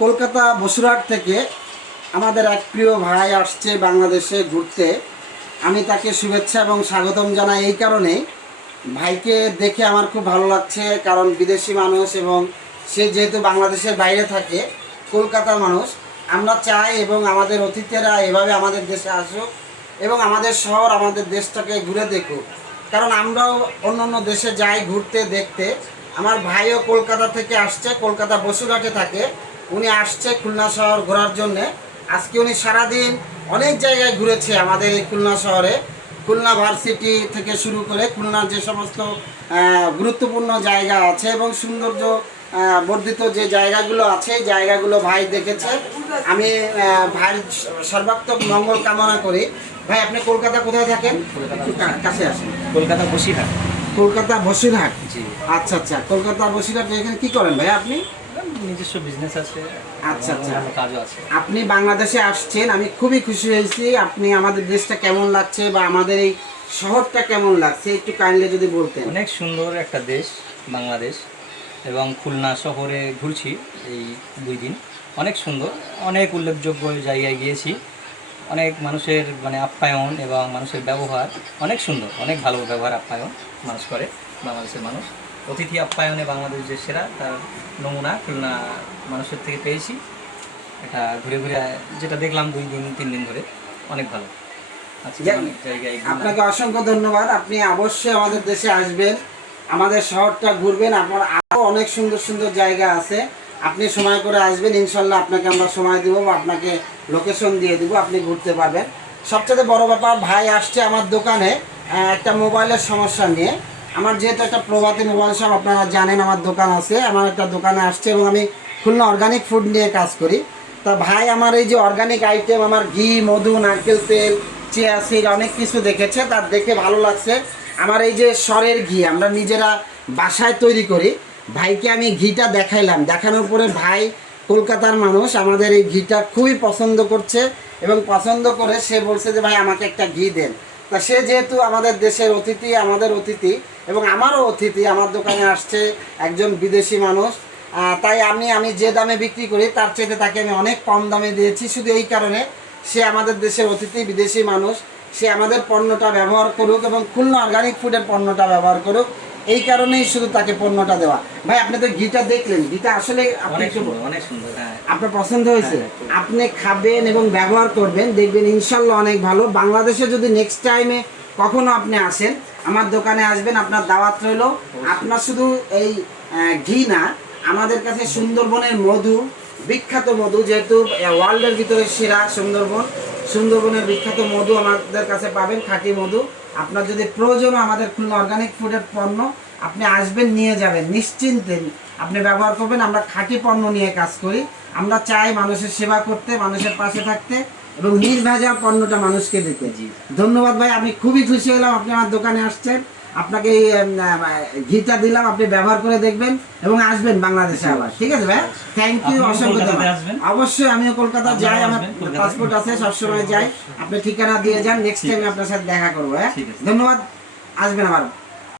কলকাতা বসুরহাট থেকে আমাদের এক প্রিয় ভাই আসছে বাংলাদেশে ঘুরতে। আমি তাকে শুভেচ্ছা এবং স্বাগতম জানাই এই কারণে, ভাইকে দেখে আমার খুব ভালো লাগছে। কারণ বিদেশি মানুষ এবং সে যেহেতু বাংলাদেশের বাইরে থাকে, কলকাতার মানুষ, আমরা চাই এবং আমাদের অতিথিরা এভাবে আমাদের দেশে আসুক এবং আমাদের শহর আমাদের দেশটাকে ঘুরে দেখুক। কারণ আমরাও অন্য অন্য দেশে যাই ঘুরতে দেখতে। আমার ভাইও কলকাতা থেকে আসছে, কলকাতা বসুরহাটে থাকে। উনি আসছে খুলনা শহর ঘোরার জন্যে। আজকে উনি সারাদিন অনেক জায়গায় ঘুরেছে আমাদের এই খুলনা শহরে। খুলনা ভার্সিটি থেকে শুরু করে খুলনার যে সমস্ত গুরুত্বপূর্ণ জায়গা আছে এবং সৌন্দর্য বর্ধিত যে জায়গাগুলো আছে, এই জায়গাগুলো ভাই দেখেছে। আমি ভাইয়ের সর্বাত্মক মঙ্গল কামনা করি। ভাই, আপনি কলকাতা কোথায় থাকেন? কাছে আসেন। কলকাতা বসিরহাট। কলকাতা বসিরহাট। জি। আচ্ছা আচ্ছা, কলকাতা বসিরহাট এখানে কি করেন ভাই আপনি? নিজস্ব বিজনেস আছে। আচ্ছা আচ্ছা, কাজও আছে। আপনি বাংলাদেশে আসছেন, আমি খুবই খুশি হয়েছি। আপনি আমাদের দেশটা কেমন লাগছে বা আমাদের এই শহরটা কেমন লাগছে একটু কাইন্ডলি যদি বলতেন। অনেক সুন্দর একটা দেশ বাংলাদেশ, এবং খুলনা শহরে ঘুরছি এই 2 দিন। অনেক সুন্দর, অনেক উল্লেখযোগ্য জায়গায় গিয়েছি। অনেক মানুষের আপ্যায়ন এবং মানুষের ব্যবহার অনেক সুন্দর, অনেক ভালো ব্যবহার আপ্যায়ন মানুষ করে। বাংলাদেশের মানুষ অতিথি আপ্যায়নে বাংলাদেশ যে সেরা, তার নমুনা খুলনা মানুষের থেকে পেয়েছি। এটা ঘুরে ঘুরে যেটা দেখলাম 2 দিন 3 দিন ধরে, অনেক ভালো। আপনাকে অসংখ্য ধন্যবাদ। আপনি অবশ্যই আমাদের দেশে আসবেন, আমাদের শহরটা ঘুরবেন। আপনার আরও অনেক সুন্দর সুন্দর জায়গা আছে, আপনি সময় করে আসবেন। ইনশাল্লাহ আপনাকে আমরা সময় দেবো বা আপনাকে লোকেশন দিয়ে দেবো, আপনি ঘুরতে পারবেন। সবচেয়ে বড় ব্যাপার, ভাই আসছে আমার দোকানে একটা মোবাইলের সমস্যা নিয়ে। আমার যেহেতু একটা প্রভাতী মোবাইল শপ, আপনারা জানেন আমার দোকান আছে, আমার একটা দোকানে আসছে এবং আমি খুলনা অর্গানিক ফুড নিয়ে কাজ করি। তা ভাই আমার এই যে অর্গানিক আইটেম, আমার ঘি, মধু, নারকেল তেল, চিয়া সিড অনেক কিছু দেখেছে, তার দেখে ভালো লাগছে। আমার এই যে সরের ঘি আমরা নিজেরা বাসায় তৈরি করি, ভাইকে আমি ঘিটা দেখাইলাম। দেখানোর পরে ভাই কলকাতার মানুষ আমাদের এই ঘিটা খুবই পছন্দ করছে এবং পছন্দ করে সে বলছে যে ভাই আমাকে একটা ঘি দেন। তা সে যেহেতু আমাদের দেশের অতিথি, আমাদের অতিথি এবং আমারও অতিথি, আমার দোকানে আসছে একজন বিদেশি মানুষ। তাই আমি যে দামে বিক্রি করি তার চেয়ে তাকে আমি অনেক কম দামে দিয়েছি, শুধু এই কারণে সে আমাদের দেশের অতিথি, বিদেশি মানুষ, সে আমাদের পণ্যটা ব্যবহার করুক এবং খুলনা অর্গানিক ফুডের পণ্যটা ব্যবহার করুক, এই কারণেই শুধু তাকে পণ্যটা দেওয়া। ভাই, আপনি তো ঘিটা দেখলেন, ঘিটা আসলে অনেক সুন্দর। আপনার পছন্দ হয়েছে? আপনি খাবেন এবং ব্যবহার করবেন, দেখবেন ইনশাল্লাহ অনেক ভালো। বাংলাদেশে যদি নেক্সট টাইমে কখনো আপনি আসেন, আমার দোকানে আসবেন, আপনার দাওয়াত রইল। আপনার শুধু এই ঘি না, আমাদের কাছে সুন্দরবনের মধু, বিখ্যাত মধু, যেহেতু ওয়ার্ল্ডের ভিতরে সেরা সুন্দরবনের বিখ্যাত মধু আমাদের কাছে পাবেন, খাঁটি মধু। আপনার যদি প্রয়োজন আমাদের খুলনা অর্গানিক ফুডের পণ্য, আপনি আসবেন, নিয়ে যাবেন, নিশ্চিন্তে আপনি ব্যবহার করবেন। আমরা খাঁটি পণ্য নিয়ে কাজ করি। আমরা চাই মানুষের সেবা করতে, মানুষের পাশে থাকতে এবং নির্ভেজাল পণ্যটা মানুষকে দিতে। ধন্যবাদ ভাই, আমি খুবই খুশি হলাম আপনি আমার দোকানে আসছেন। আপনাকে এই ঘিটা দিলাম, আপনি ব্যবহার করে দেখবেন এবং আসবেন বাংলাদেশে আবার। ঠিক আছে ভাই, থ্যাংক ইউ, অসংখ্য ধন্যবাদ। অবশ্যই আমিও কলকাতা যাই, আমার পাসপোর্ট আছে, সবসময় যাই। আপনি ঠিকানা দিয়ে যান, নেক্সট টাইম আপনার সাথে দেখা করবো। হ্যাঁ, ধন্যবাদ, আসবেন আবার।